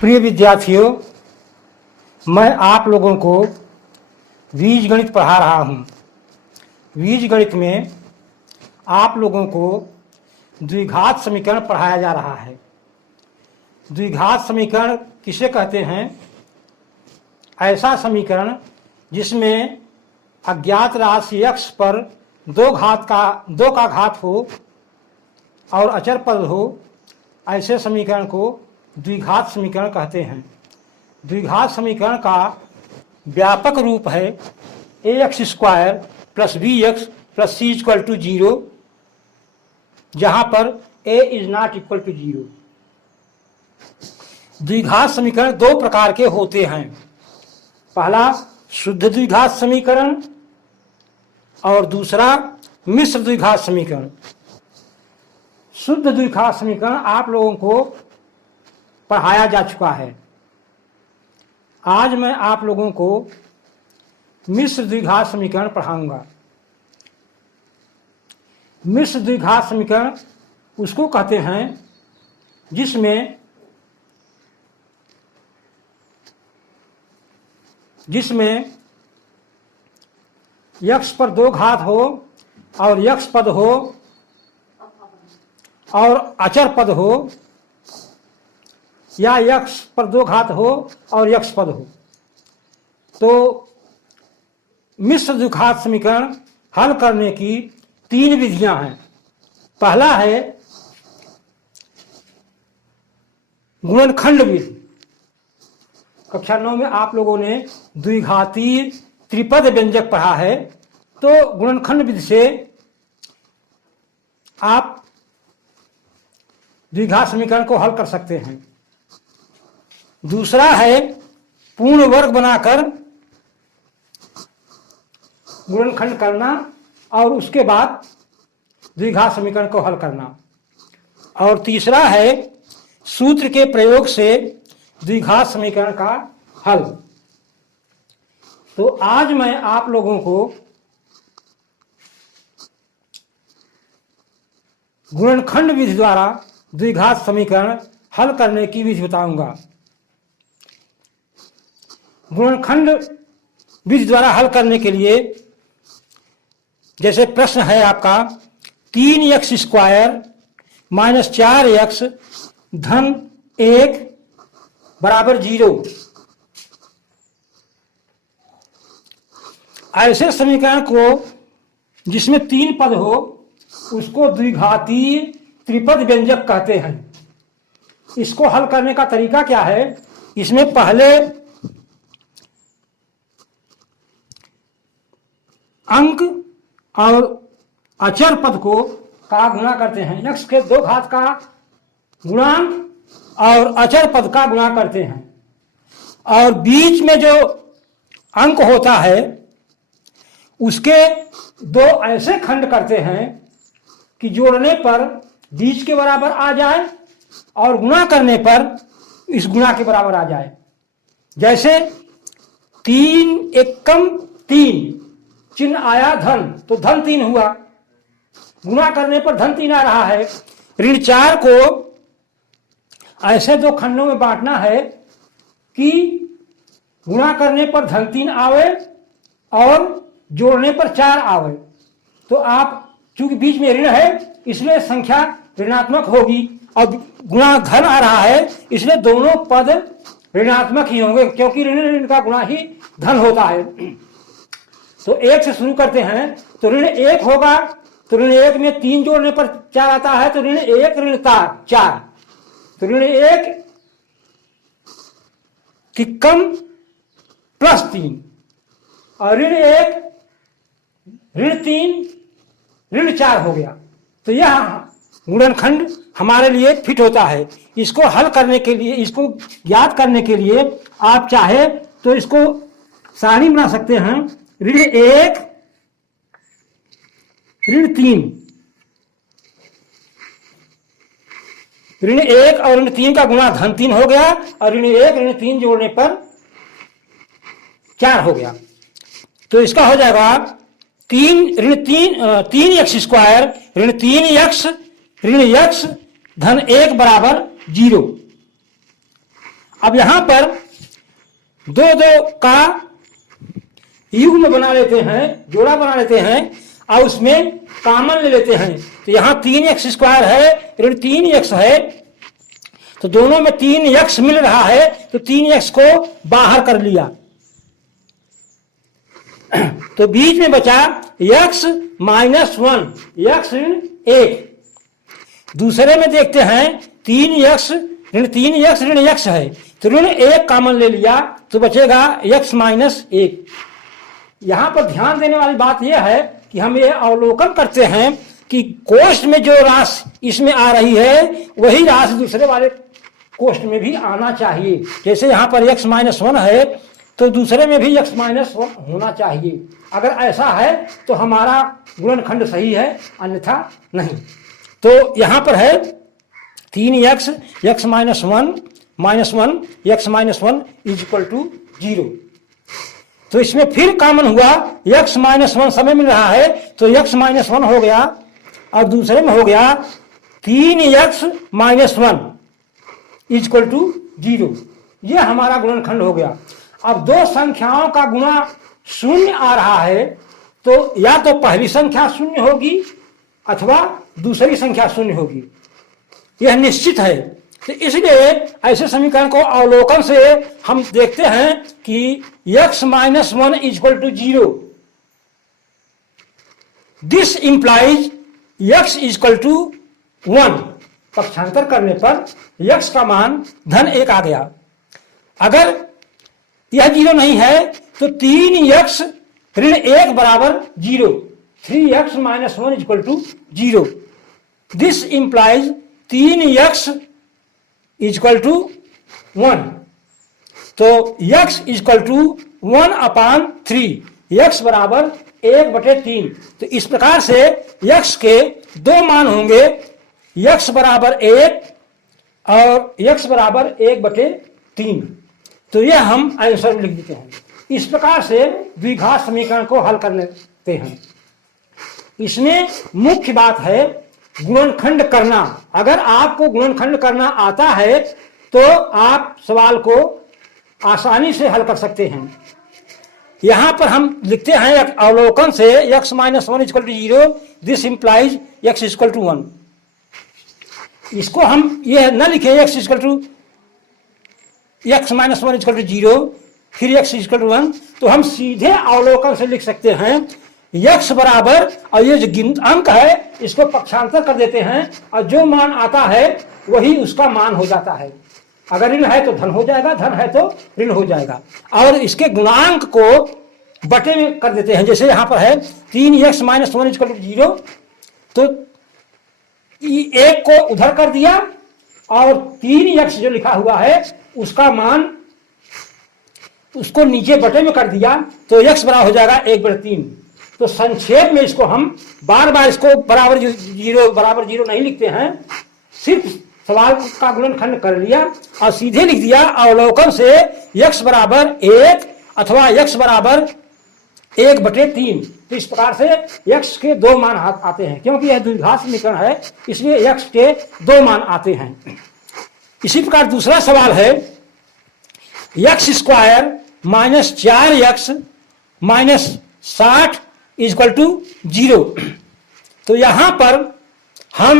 प्रिय विद्यार्थियों, मैं आप लोगों को बीजगणित पढ़ा रहा हूँ। बीजगणित में आप लोगों को द्विघात समीकरण पढ़ाया जा रहा है। द्विघात समीकरण किसे कहते हैं? ऐसा समीकरण जिसमें अज्ञात राशि x पर दो का घात हो और अचर पद हो, ऐसे समीकरण को द्विघात समीकरण कहते हैं। द्विघात समीकरण का व्यापक रूप है ax square plus bx plus c equal to 0, जहाँ पर a is not equal to 0। द्विघात समीकरण दो प्रकार के होते हैं। पहला शुद्ध द्विघात समीकरण और दूसरा मिश्र द्विघात समीकरण। शुद्ध द्विघात समीकरण आप लोगों को पढ़ाया जा चुका है। आज मैं आप लोगों को मिश्र द्विघात समीकरण पढ़ाऊंगा। मिश्र द्विघात समीकरण उसको कहते हैं जिसमें x पर दो घात हो और x पद हो और अचर पद हो, या x पर दो घात हो और x पद हो। तो मिश्र द्विघात समीकरण हल करने की तीन विधियां हैं। पहला है गुणनखंड विधि। कक्षा 9 में आप लोगों ने द्विघातीय त्रिपद व्यंजक पढ़ा है, तो गुणनखंड विधि से आप द्विघात समीकरण को हल कर सकते हैं। दूसरा है पूर्ण वर्ग बनाकर गुणनखंड करना और उसके बाद द्विघात समीकरण को हल करना। और तीसरा है सूत्र के प्रयोग से द्विघात समीकरण का हल। तो आज मैं आप लोगों को गुणनखंड विधि द्वारा द्विघात समीकरण हल करने की विधि बताऊंगा। गुणनखंड विधि द्वारा हल करने के लिए जैसे प्रश्न है आपका 3x स्क्वायर माइनस 4x धन 1 बराबर 0। ऐसे समीकरण को जिसमें तीन पद हो उसको द्विघातीय त्रिपद व्यंजक कहते हैं। इसको हल करने का तरीका क्या है? इसमें पहले अंक और अचर पद को का गुणा करते हैं। x के दो घात का गुणांक और अचर पद का गुणा करते हैं, और बीच में जो अंक होता है उसके दो ऐसे खंड करते हैं कि जोड़ने पर बीच के बराबर आ जाए और गुणा करने पर इस गुणा के बराबर आ जाए। जैसे 3 एकम 3, चिन्ह आया धन, तो धन 3 हुआ। गुणा करने पर धन 3 आ रहा है। ऋण 4 को ऐसे दो खंडों में बांटना है कि गुणा करने पर धन 3 आवे और जोड़ने पर 4 आवे। तो आप चूंकि बीच में ऋण है इसलिए संख्या ऋणात्मक होगी, और गुणा धन आ रहा है इसलिए दोनों पद ऋणात्मक ही होंगे, क्योंकि ऋण का गुणा ही धन होता है। तो 1 से शुरू करते हैं, तो ऋण 1 होगा, तो ऋण 1 में 3 जोड़ने पर 4 आता है, तो ऋण 1 ऋण 4। तो ऋण 1 की कम प्लस 3, और ऋण 1 ऋण 3 ऋण 4 हो गया। तो यह गुणनखंड हमारे लिए फिट होता है। इसको हल करने के लिए, इसको ज्ञात करने के लिए आप चाहे तो इसको सारणी बना सकते हैं। ऋण 1 ऋण 3, ऋण 1 और ऋण 3 का गुणा धन 3 हो गया, और ऋण 1 ऋण 3 जोड़ने पर 4 हो गया। तो इसका हो जाएगा 3x स्क्वायर ऋण 3x ऋण x धन 1 बराबर 0। अब यहां पर दो दो का युग्म बना लेते हैं, जोड़ा बना लेते हैं और उसमें कॉमन ले लेते हैं। तो यहां 3x² है, ऋण 3x है, तो दोनों में 3x मिल रहा है, तो 3x को बाहर कर लिया। तो बीच में बचा x -1, x ऋण 1। दूसरे में देखते हैं 3x ऋण 3x ऋण x है, तो ऋण 1 कॉमन ले लिया, तो बचेगा x -1। यहां पर ध्यान देने वाली बात यह है कि हम ये अवलोकन करते हैं कि कोष्ठ में जो राशि इसमें आ रही है वही राशि दूसरे वाले कोष्ठ में भी आना चाहिए। जैसे यहां पर x -1 है तो दूसरे में भी x -1 होना चाहिए। अगर ऐसा है तो हमारा गुणनखंड सही है, अन्यथा नहीं। तो यहां पर है 3x x -1 x -1 = 0। तो इसमें फिर कॉमन हुआ x -1 समय मिल रहा है, तो x -1 हो गया और दूसरे में हो गया 3x -1 = 0। यह हमारा गुणनखंड हो गया। अब दो संख्याओं का गुणा शून्य आ रहा है, तो या तो पहली संख्या शून्य होगी अथवा दूसरी संख्या शून्य होगी, यह निश्चित है। तो इसलिए ऐसे समीकरण को अवलोकन से हम देखते हैं कि x -1 = 0। This implies x = 1। पक्षांतर करने पर x का मान -1 आ गया। अगर यह 0 नहीं है तो 3x ऋण 1 बराबर 0, 3x -1 = 0। This implies 3x = 1। तो x = 1/3, x बराबर 1/3। तो इस प्रकार से x के दो मान होंगे, x बराबर 1 और x बराबर 1/3। तो यह हम आंसर में लिख देते हैं। इस प्रकार से द्विघात समीकरण को हल कर लेते हैं। इसमें मुख्य बात है गुणनखंड करना। अगर आपको गुणनखंड करना आता है तो आप सवाल को आसानी से हल कर सकते हैं। यहां पर हम लिखते हैं अवलोकन से x -1 = 0, दिस इंप्लाइज x = 1। इसको हम यह न लिखें x -1 = 0 फिर x = 1, तो हम सीधे अवलोकन से लिख सकते हैं x बराबर, और ये जो अंक है इसको पक्षांतर कर देते हैं और जो मान आता है वही उसका मान हो जाता है। अगर ऋण है तो धन हो जाएगा, धन है तो ऋण हो जाएगा। और इसके गुणांक को बटे में कर देते हैं। जैसे यहां पर है 3x -1 = 0, तो 1 को उधर कर दिया और 3x जो लिखा हुआ है उसका मान उसको नीचे बटे में कर दिया, तो x बराबर हो जाएगा 1/3। तो संक्षेप में इसको हम बार बार इसको बराबर 0 नहीं लिखते हैं, सिर्फ सवाल का गुणनखंड कर लिया और सीधे लिख दिया अवलोकन से x बराबर 1 अथवा x बराबर 1/3। तो इस प्रकार से x के दो मान आते हैं। क्योंकि यह द्विघात समीकरण है इसलिए x के दो मान आते हैं। इसी प्रकार दूसरा सवाल है x² - 4x - 60 = 0। तो यहां पर हम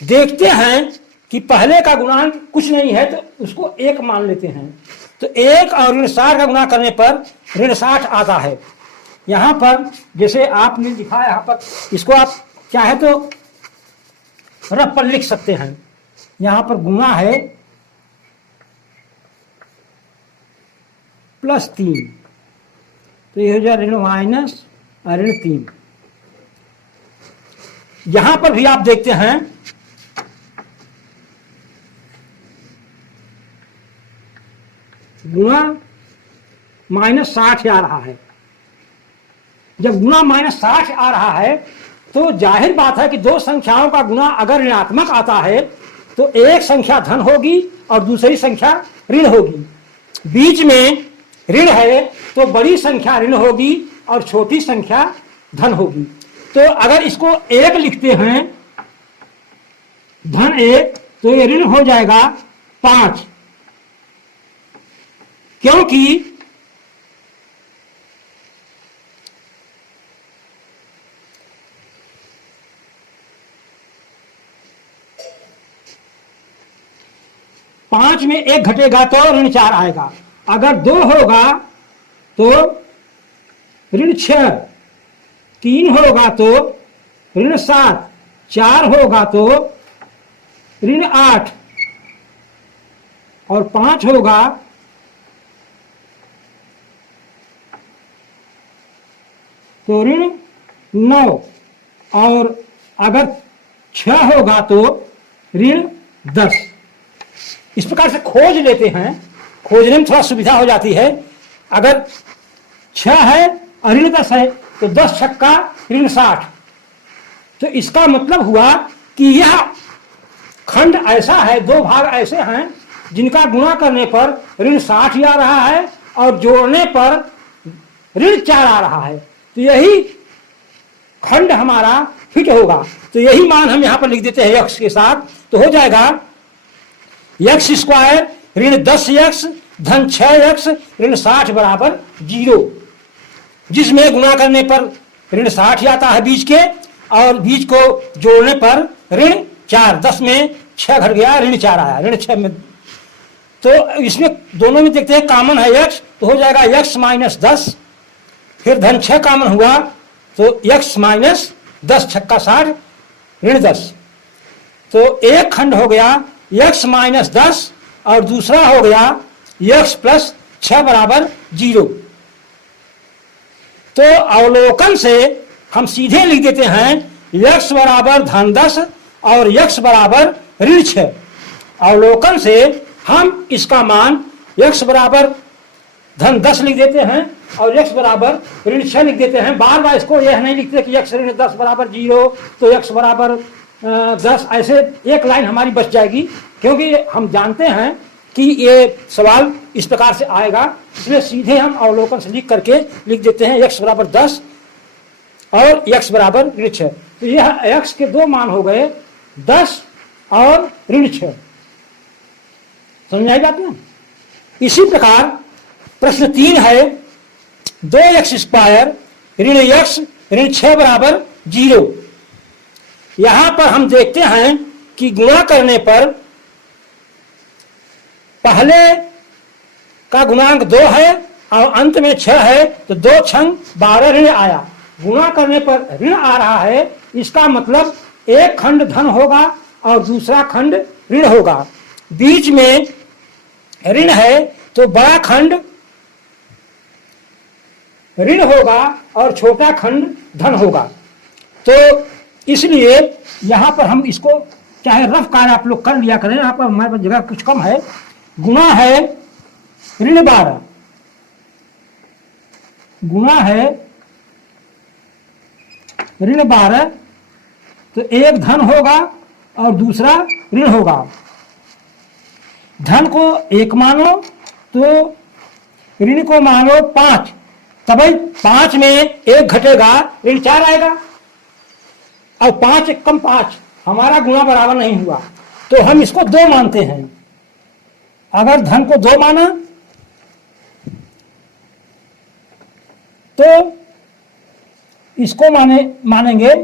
देखते हैं कि पहले का गुणांक कुछ नहीं है तो उसको 1 मान लेते हैं। तो 1 और ऋण 60 का गुणा करने पर ऋण 60 आता है। यहां पर जैसे आपने लिखा है, यहां पर इसको आप चाहे तो रफ पर लिख सकते हैं। यहां पर गुणा है +3, तो ये हो जाए ऋण माइनस ऋण 3। यहां पर भी आप देखते हैं गुणा -60 आ रहा है। जब गुणा -60 आ रहा है तो जाहिर बात है कि दो संख्याओं का गुणा अगर ऋणात्मक आता है तो एक संख्या धन होगी और दूसरी संख्या ऋण होगी। बीच में ऋण है तो बड़ी संख्या ऋण होगी और छोटी संख्या धन होगी। तो अगर इसको 1 लिखते हैं, धन 1, तो ये ऋण हो जाएगा 5, क्योंकि पांच में एक घटेगा तो ऋण 4 आएगा, अगर 2 होगा तो ऋण 6, 3 होगा तो ऋण 7, 4 होगा तो ऋण 8 और 5 होगा तो ऋण 9 और अगर 6 होगा तो ऋण 10। इस प्रकार से खोज लेते हैं, खोजने में थोड़ा सुविधा हो जाती है। अगर 6 है और ऋण 10 है तो 10 छक्का ऋण 60। तो इसका मतलब हुआ कि यह खंड ऐसा है, 2 भाग ऐसे हैं जिनका गुणा करने पर ऋण 60 आ रहा है और जोड़ने पर ऋण 4 आ रहा है। तो यही खंड हमारा फिट होगा। तो यही मान हम यहां पर लिख देते हैं x के साथ, तो हो जाएगा x² ऋण 10x धन 6x ऋण 60 बराबर 0, जिसमें गुणा करने पर ऋण 60 आता है बीच के, और बीच को जोड़ने पर ऋण 4। 10 में 6 घट गया, ऋण 4 आया, ऋण 6 में। तो इसमें दोनों में देखते हैं कामन है x, तो हो जाएगा x माइनस 10, फिर धन 6 कामन हुआ तो x माइनस 10 छक्का 60 ऋण 10। तो एक खंड हो गया x माइनस 10 और दूसरा हो गया x प्लस 6 बराबर 0। तो अवलोकन से हम सीधे लिख देते हैं x बराबर धन 10 और x बराबर ऋण 6। अवलोकन से हम इसका मान x बराबर धन 10 लिख देते हैं और x बराबर ऋण 6 लिख देते हैं। बार बार इसको यह नहीं लिखते कि x ऋण 10 बराबर 0 तो x बराबर 10, ऐसे एक लाइन हमारी बच जाएगी, क्योंकि हम जानते हैं कि ये सवाल इस प्रकार से आएगा। इसलिए सीधे हम अवलोकन से लिख करके लिख देते हैं x बराबर 10 और x बराबर ऋण 6। तो यह x के 2 मान हो गए, 10 और ऋण 6। समझ आई बात ना? इसी प्रकार प्रश्न 3 है 2x² ऋण x ऋण 6 बराबर 0। यहां पर हम देखते हैं कि गुणा करने पर पहले का गुणांक 2 है और अंत में 6 है, तो 2 छंग 12 ऋण आया। गुणा करने पर ऋण आ रहा है, इसका मतलब एक खंड धन होगा और दूसरा खंड ऋण होगा। बीच में ऋण है तो बड़ा खंड ऋण होगा और छोटा खंड धन होगा। तो इसलिए यहां पर हम इसको चाहे रफ कार्य आप लोग कर लिया करें, यहां पर हमारे पास जगह कुछ कम है। गुणा है ऋण 12, गुणा है ऋण 12, तो एक धन होगा और दूसरा ऋण होगा। धन को 1 मानो तो ऋण को मानो 5, तब 5 में 1 घटेगा, ऋण 4 आएगा। और 5 कम 5 हमारा गुणा बराबर नहीं हुआ, तो हम इसको 2 मानते हैं। अगर धन को 2 माना तो इसको मानेंगे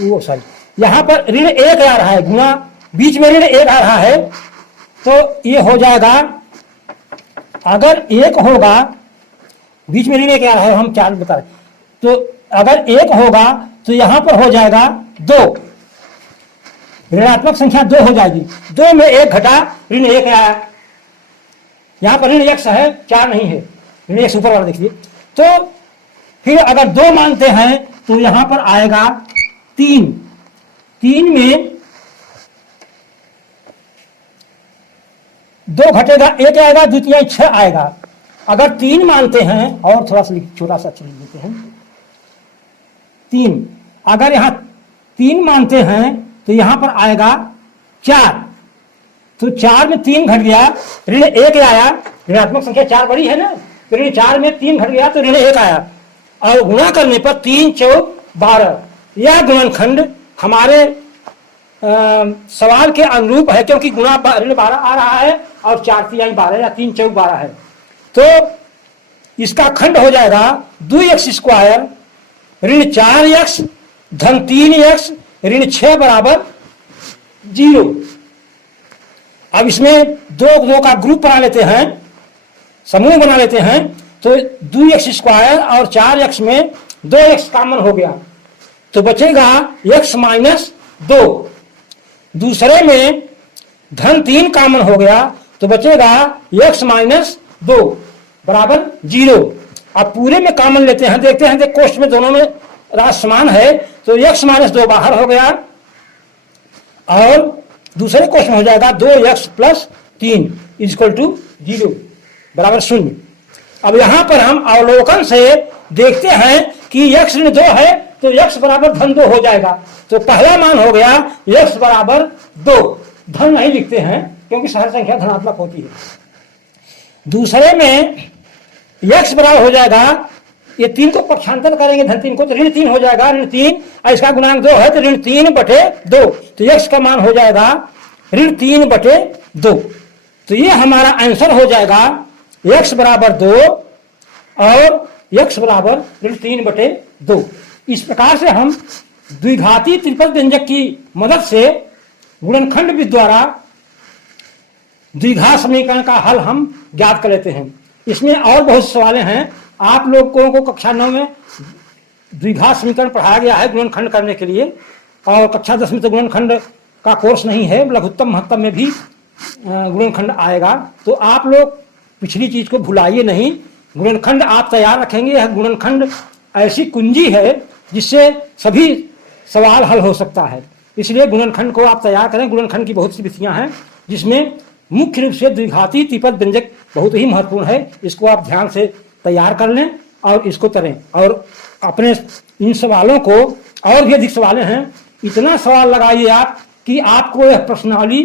वो सॉरी, यहां पर ऋण 1 आ रहा है, गुणा बीच में ऋण 1 आ रहा है, तो ये हो जाएगा, अगर 1 होगा, बीच में ऋण 1 आ रहा है, हम 4 बता रहे, तो अगर 1 होगा तो यहां पर हो जाएगा 2, ऋणात्मक संख्या 2 हो जाएगी। 2 में 1 घटा, ऋण 1 आया। यहां पर ऋण 1 है, 4 नहीं है, ऋण 1 ऊपर वाला देखिए। तो फिर अगर 2 मानते हैं तो यहां पर आएगा 3, 3 में 2 घटेगा, 1 आएगा, द्वितीय 6 आएगा। अगर 3 मानते हैं, और थोड़ा सा छोटा सा लिख देते हैं, 3, अगर यहां 3 मानते हैं तो यहां पर आएगा 4, तो 4 में 3 घट गया, ऋण 1 आया। ऋणात्मक संख्या 4 बड़ी है ना, तो ऋण 4 में 3 घट गया तो ऋण 1 आया। और गुणा करने पर 3 चौक 12, यह गुणनखंड हमारे सवाल के अनुरूप है, क्योंकि गुणा ऋण 12 आ रहा है और 4 तिहाई 12 या 3 चौक 12 है। तो इसका खंड हो जाएगा 2x स्क्वायर ऋण 4x धन 3x ऋण 6 बराबर 0। अब इसमें दो का ग्रुप बना लेते हैं, समूह बना लेते हैं। तो 2x स्क्वायर और 4x में 2x कॉमन हो गया तो बचेगा x माइनस 2। दूसरे में धन 3 कॉमन हो गया तो बचेगा x माइनस 2 बराबर 0। अब पूरे में कॉमन लेते हैं, देखते हैं कोष्ठ में दोनों में राशि समान है तो x माइनस 2 बाहर हो गया और दूसरे कोष्ठ में हो जाएगा 2x प्लस 3 इक्वल टू 0 बराबर 0। अब यहां पर हम अवलोकन से देखते हैं कि x ऋण 2 है तो x बराबर धन 2 हो जाएगा। तो पहला मान हो गया x बराबर 2, धन नहीं लिखते हैं क्योंकि हर संख्या धनात्मक होती है। दूसरे में x बराबर हो जाएगा, ये 3 को पक्षांतर करेंगे धन 3 को तो ऋण 3 हो जाएगा, ऋण 3 और इसका गुणांक 2 है तो ऋण 3/2, तो x का मान हो जाएगा ऋण 3/2। तो ये हमारा आंसर हो जाएगा x बराबर 2 और x बराबर ऋण 3/2। इस प्रकार से हम द्विघाती त्रिपद व्यंजक की मदद से गुणनखंड विधि द्वारा द्विघात समीकरण का हल हम ज्ञात कर लेते हैं। इसमें और बहुत सवाल हैं। आप लोगों को कक्षा 9 में द्विघात समीकरण पढ़ाया गया है गुणनखंड करने के लिए, और कक्षा 10 में तो गुणनखंड का कोर्स नहीं है, लघुत्तम महत्तम में भी गुणनखंड आएगा। तो आप लोग पिछली चीज को भुलाइए नहीं, गुणनखंड आप तैयार रखेंगे। यह गुणनखंड ऐसी कुंजी है जिससे सभी सवाल हल हो सकता है, इसलिए गुणनखंड को आप तैयार करें। गुणनखंड की बहुत सी विधियां हैं जिसमें मुख्य रूप से द्विघाती त्रिपद व्यंजक बहुत ही महत्वपूर्ण है। इसको आप ध्यान से तैयार कर लें और इसको करें, और अपने इन सवालों को, और भी अधिक सवाल हैं, इतना सवाल लगाइए आप कि आपको यह प्रश्नावली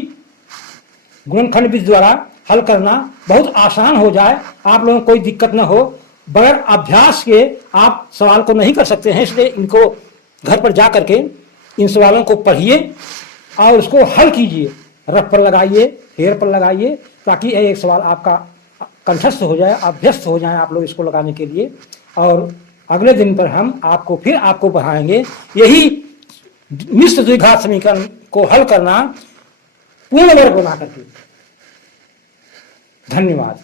गुणनखंड विधि द्वारा हल करना बहुत आसान हो जाए, आप लोगों को कोई दिक्कत न हो। बगैर अभ्यास के आप सवाल को नहीं कर सकते हैं, इसलिए इनको घर पर जा करके इन सवालों को पढ़िए और उसको हल कीजिए, रफ पर लगाइए, हेयर पर लगाइए, ताकि एक सवाल आपका कंठस्थ हो जाए, अभ्यस्त हो जाए आप लोग इसको लगाने के लिए। और अगले दिन पर हम आपको पढ़ाएंगे यही मिश्र द्विघात समीकरण को हल करना पूर्ण वर्ग बना करके। धन्यवाद।